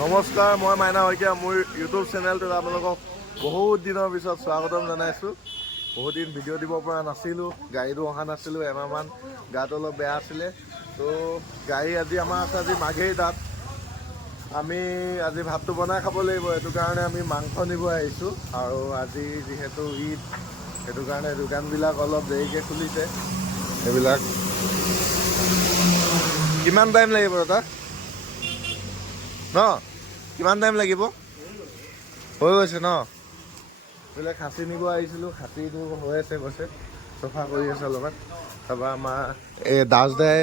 নমস্কাৰ, মই মাইনা শইকীয়া। মোৰ ইউটিউব চেনেলটোত আপোনালোকক বহুত দিনৰ পিছত স্বাগতম জনাইছোঁ। বহুত দিন ভিডিঅ' দিব পৰা নাছিলোঁ, গাড়ীটো অহা নাছিলোঁ, এমাহমান গাটো অলপ বেয়া আছিলে। তো গাড়ী আজি আমাৰ আছে, আজি মাঘেই তাত। আমি আজি ভাতটো বনাই খাব লাগিব, সেইটো কাৰণে আমি মাংস নিব আহিছোঁ। আৰু আজি যিহেতু ঈদ, সেইটো কাৰণে দোকানবিলাক অলপ দেৰিকৈ খুলিছে। এইবিলাক কিমান টাইম লাগিব দাদা ন? কিমান টাইম লাগিব? হৈ গৈছে ন? বোলে খাচী নিব আহিছিলোঁ, খাচীটো হৈ আছে, কৈছে চফা কৰি আছে অলপমান। তাৰপৰা আমাৰ এই দাসদাই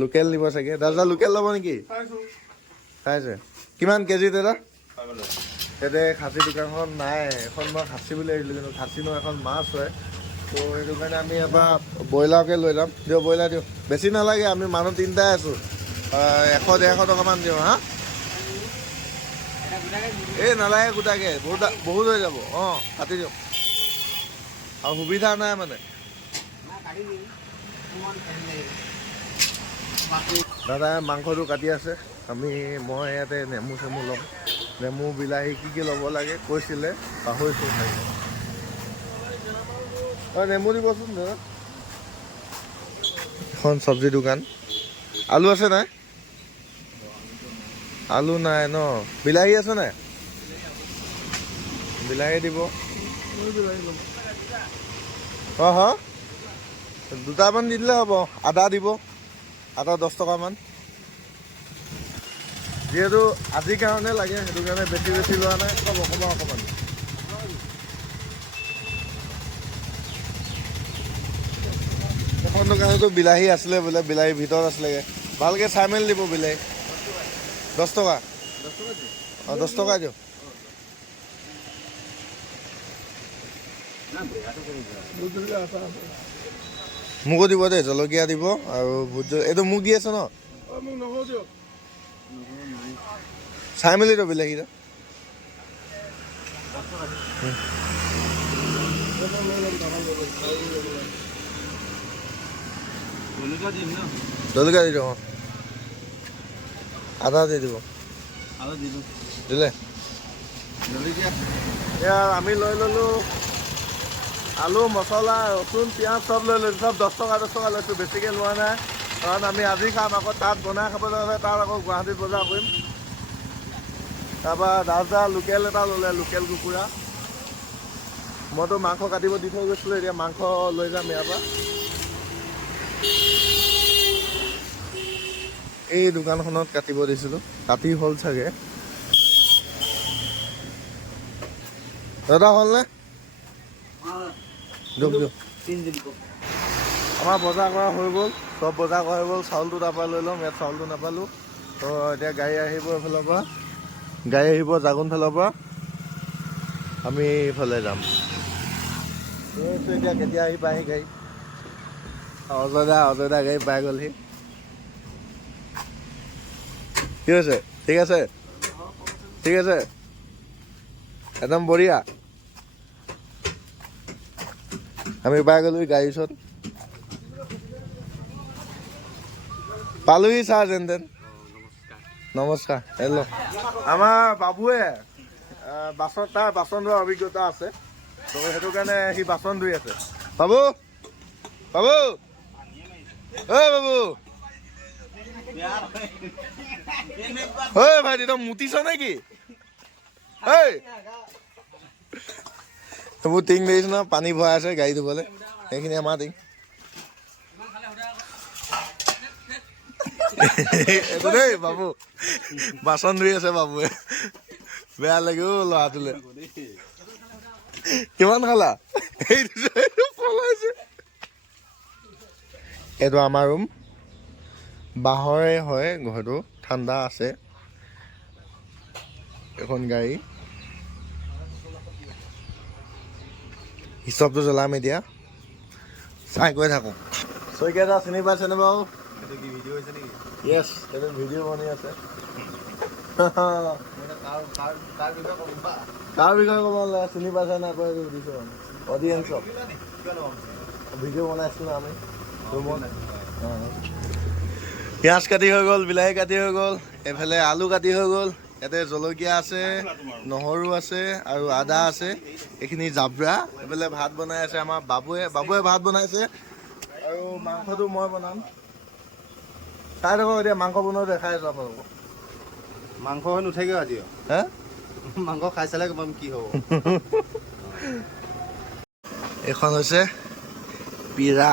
লোকেল নিব চাগে। দাসদা লোকেল ল'ব নেকি? চাইছে কিমান কেজি দাদা? ইয়াতে খাচী দোকানখন নাই, এখন মই খাচী বুলি আহিছিলোঁ, কিন্তু খাচীনো এখন মাছ হয়। তো সেইটো কাৰণে আমি এবাৰ ব্ৰইলাৰকে লৈ যাম। দিয়ক ব্ৰইলাৰ দিয়ক, বেছি নালাগে, আমি মানুহ তিনিটাই আছোঁ। 100-150 টকামান দিওঁ। হা, এই নালাগে গোটাকে, বহুত হৈ যাব। অঁ, কাটি দিয়ক। আৰু সুবিধা নাই মানে। দাদাই মাংসটো কাটি আছে, মই ইয়াতে নেমু চেমু ল'ম। নেমু, বিলাহী কি ল'ব লাগে কৈছিলে, পাহৰিছোঁ। অঁ, নেমু দিবচোন দাদা। এখন চব্জি দোকান। আলু আছে নাই? আলু নাই ন? বিলাহী আছে নাই? বিলাহী দিব। অঁ, হ, দুটামান দি দিলে হ'ব। আদা দিব, আদা 10 টকামান। যিহেতু আজিৰ কাৰণে লাগে, সেইটো কাৰণে বেছি বেছি লোৱা নাই, চব অকণমান। এখন দোকানতো বিলাহী আছিলে বোলে, বিলাহীৰ ভিতৰত আছিলেগৈ। ভালকৈ চাই মেলি দিব বিলাহী। 10 টকা। অঁ, 10 টকা দিয়ক। মোকো দিব দেই, জলকীয়া দিব আৰু ভোট এইটো মোক দি আছে ন? চাই মেলি দিয়ক বিলাহীটা। জলকীয়া দি দিয়ক। অঁ, আদা দি দিব। দিলে এয়া আমি লৈ ল'লোঁ আলু, মছলা, ৰচুন, পিঁয়াজ চব লৈ লৈছোঁ। চব 10 টকা লৈছোঁ, বেছিকৈ লোৱা নাই। কাৰণ আমি আজি খাম, আকৌ তাত বনাই খাবলৈ হ'লে তাত আকৌ গুৱাহাটীত বজাৰ কৰিম। তাৰপৰা দাসদা লোকেল এটা ল'লে, লোকেল কুকুৰা। মইতো মাংস কাটিব দি থৈ গৈছিলোঁ, এতিয়া মাংস লৈ যাম ইয়াৰ পৰা। এই দোকানখনত কাটিব দিছিলোঁ, কাটি হ'ল চাগে। দাদা হ'লনে? দিয়ক। আমাৰ বজাৰ কৰা হৈ গ'ল, চব বজাৰ কৰা হৈ গ'ল। চাউলটো তাৰপৰা লৈ ল'ম, ইয়াত চাউলটো নাপালোঁ। তো এতিয়া গাড়ী আহিব এইফালৰ পৰা, গাড়ী আহিব জাগোন ফালৰ পৰা, আমি এইফালে যাম। এতিয়া কেতিয়া আহি পায়হি গাড়ী? অজয় দা গাড়ী পাই গ'লহি। কি হৈছে? ঠিক আছে, ঠিক আছে, একদম বঢ়িয়া। আমি পাই গ'লো গাড়ীৰ ওচৰত, পালোহি ছাৰ যেন তেন। নমস্কাৰ। হেল্ল', আমাৰ বাবুৱে তাৰ বাচন ধোৱাৰ অভিজ্ঞতা আছে, তো সেইটো কাৰণে সি বাচন ধুই আছে। বাবু, বাবু, ঐ বাবু, ঐ ভাইটি, তই মুতিছ নেকি? এইবোৰ টিং দেখিছ ন, পানী ভৰাই আছে গাড়ী ধুবলৈ, সেইখিনি আমাৰ টিং। এইটো দেই বাবু, বাচন ধুই আছে বাবুৱে। বেয়া লাগে অ' ল'ৰাটোলৈ। কিমান খালা? এইটো আমাৰ ৰুম, বাঁহৰে হয় ঘৰটো, ঠাণ্ডা আছে। এখন গাড়ী, হিচাপটো জ্বলাম এতিয়া, চাই গৈ থাকোঁ। শইকীয়া দা চিনি পাইছেনে বাৰু? য়েছ, এইটো ভিডিঅ' বনি আছে। কাৰ বিষয়ে ক'ব লাগে, চিনি পাইছে নাই কৈ সুধিছোঁ মানে অডিয়েঞ্চক। ভিডিঅ' বনাইছোঁ ন আমি ৰুমত। পিঁয়াজ কাটি হৈ গ'ল, বিলাহী কাটি হৈ গ'ল, এইফালে আলু কাটি হৈ গ'ল, ইয়াতে জলকীয়া আছে, নহৰু আছে আৰু আদা আছে। এইখিনি জাব্ৰা। এইফালে ভাত বনাই আছে আমাৰ বাবুৱে ভাত বনাইছে আৰু মাংসটো মই বনাম। চাই থাকক এতিয়া মাংস বনোৱা দেখাই আছো আপোনালোকক। মাংস হৈ নুঠেগৈ আজি। হে মাংস খাই চালে গম পাম কি হ'ব। এইখন হৈছে পিৰা।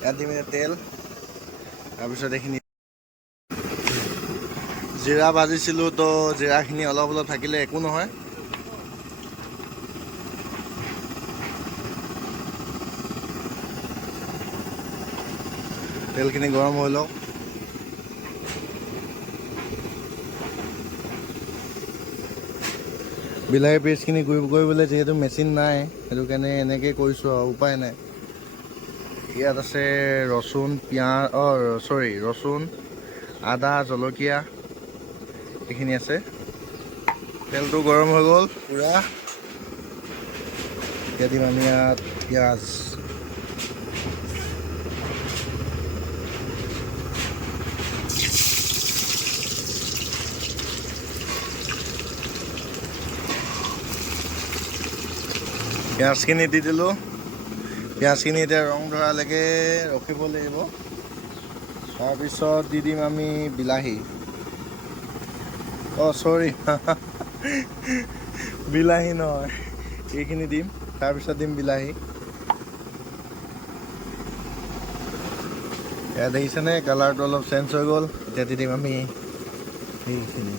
ইয়াত দিম তেল, তাৰপিছত এইখিনি জিৰা ভাজিছিলোঁ, তো জিৰাখিনি অলপ অলপ থাকিলে একো নহয়। তেলখিনি গৰম হৈ লওক। বিলাহী পেষ্টখিনি কৰিবলৈ যিহেতু মেচিন নাই, সেইটো কাৰণে এনেকৈ কৰিছোঁ আৰু উপায় নাই। ইয়াত আছে ৰচুন, ৰচুন, আদা, জলকীয়া এইখিনি আছে। তেলটো গৰম হৈ গ'ল পূৰা। এতিয়া দিম আমি ইয়াত পিঁয়াজ। পিঁয়াজখিনি দি দিলোঁ। পিঁয়াজখিনি এতিয়া ৰং ধৰালৈকে ৰখিব লাগিব। তাৰপিছত দি দিম আমি বিলাহী। বিলাহী নহয়, এইখিনি দিম। তাৰপিছত দিম বিলাহী। ইয়াত দেখিছেনে কালাৰটো অলপ চেঞ্জ হৈ গ'ল। এতিয়া দি দিম আমি সেইখিনি।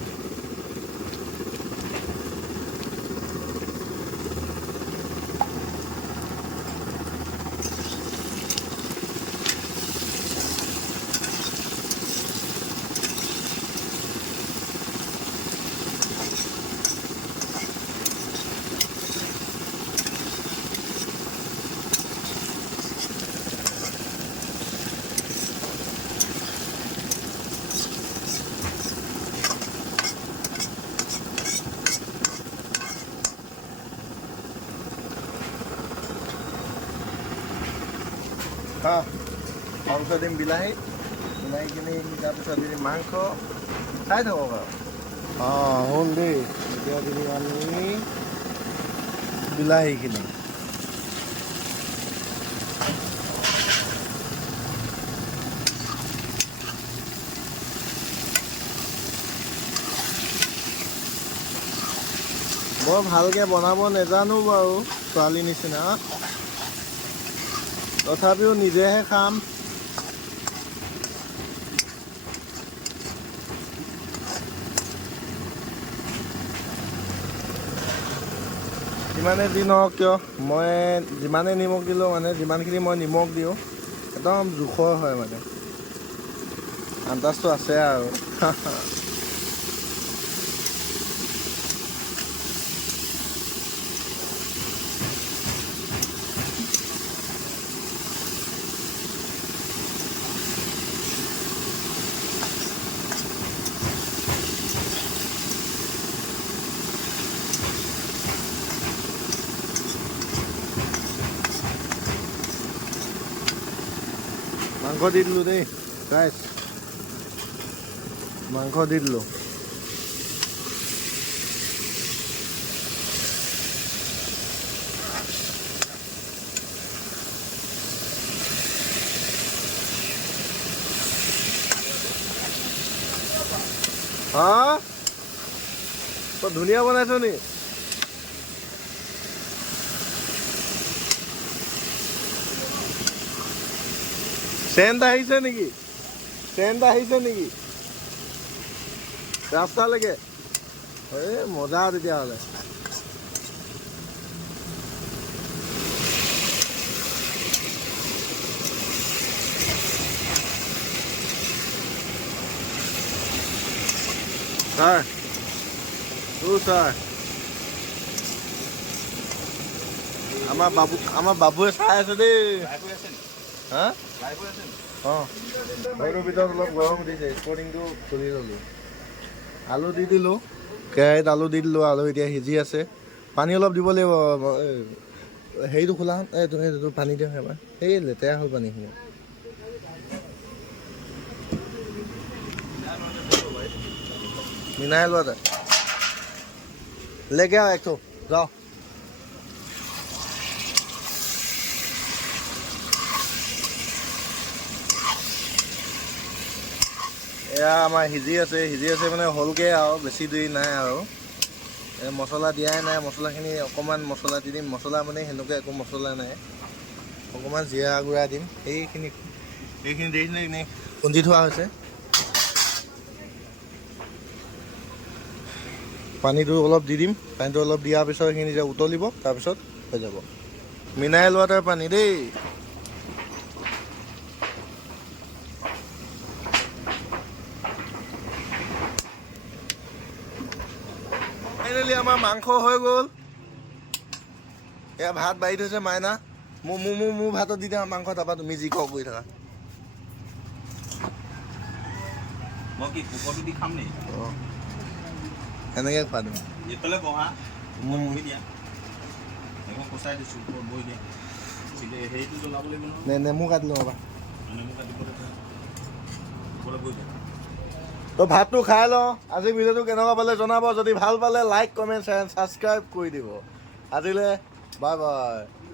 তাৰপিছত দিম বিলাহীখিনি তাৰপিছত দিম মাংস। চাই থাকক আৰু। হ'ল দেই। এতিয়া দিম আমি বিলাহীখিনি। বৰ ভালকৈ বনাব নাজানো বাৰু, ছোৱালী নিচিনা। তথাপিও নিজেহে খাম। যিমানে যি নহওক কিয়, মই যিমানে নিমখ দিলেও যিমানখিনি মই নিমখ দিওঁ একদম জোখৰ হয় আন্দাজটো আছে আৰু। মাংস দি দিলোঁ দেই গাইছ, মাংস দি দিলোঁ। তই ধুনীয়া বনাইছ নি? চেণ্ট আহিছে নেকি? ৰাস্তালৈকে? এই মজা তেতিয়াহ'লে। ছাৰ আমাৰ বাবুৱে চাই আছে দেই। ঘৰটোৰ ভিতৰত অলপ গৰম উঠিছে, স্পৰ্টিংটো খুলি ল'লোঁ। আলু দি দিলোঁ, কেৰাহীত আলু দি দিলোঁ। আলু এতিয়া সিজি আছে। পানী অলপ দিব লাগিব। হেৰিটো খোলা তুমি পানী দিওঁ এবাৰ। এই লেতেৰা হ'ল পানীখিনি। মিনাই লোৱা তাত লেগে আৰু একো যাওঁ এয়া আমাৰ সিজি আছে মানে হ'লগৈ আৰু বেছি দেৰি নাই আৰু মছলা দিয়াই নাই মছলাখিনি অকণমান মছলা দি দিম মছলা মানে সেনেকুৱা একো মছলা নাই অকণমান জিৰা গুড়া দিম এইখিনি দেখিছিলে এনেই খুন্দি থোৱা হৈছে পানীটো অলপ দি দিম পানীটো অলপ দিয়াৰ পিছত এইখিনি যে উতলিব তাৰপিছত হৈ যাব মিনাৰেল ৱাটাৰ পানী দেই ফাইনেলি আমাৰ মাংস হৈ গ'ল এয়া ভাত বাঢ়ি থৈছে মাইনা মোৰ ভাতত দি দিয়া মাংস তাৰপৰা তুমি যি কওঁ কৰি থাকা মই কি কুকৰটো দি খাম নি অঁ সেনেকৈ খোৱা তুমি এইফালে বহা বহি দিয়া এখন কচাই দিছোঁ ওপৰত বহি দিয়া হেৰিটো জ্বলাব লাগিব নহয় নেমু কাটি লওঁ ৰ'বা নেমু কাটিবলৈ ওপৰত বহি দিয়া তো ভাতটো খাই লওঁ আজি ভিডিঅ'টো কেনেকুৱা পালে জনাব যদি ভাল পালে লাইক কমেণ্ট এণ্ড ছাবস্ক্ৰাইব কৰি দিব আজিলৈ বাই বাই